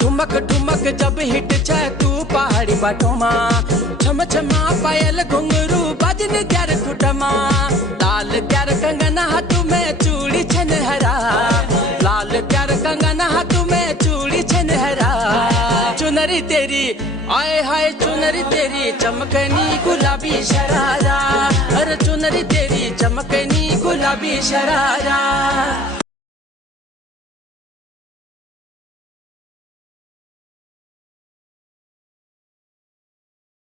ठुमक ठुमक जब हिट छे तू पहाड़ी बाटोमा, छम छमा पायल घुंघरू बजन ग्यार खुटमा, लाल ग्यार कंगना हाथ में चूड़ी छनहरा, लाल ग्यार कंगना हाथ में चूड़ी छनहरा। चुनरी तेरी आए हाय चुनरी तेरी चमकनी गुलाबी शरारा, अरे चुनरी तेरी चमकनी गुलाबी शरारा।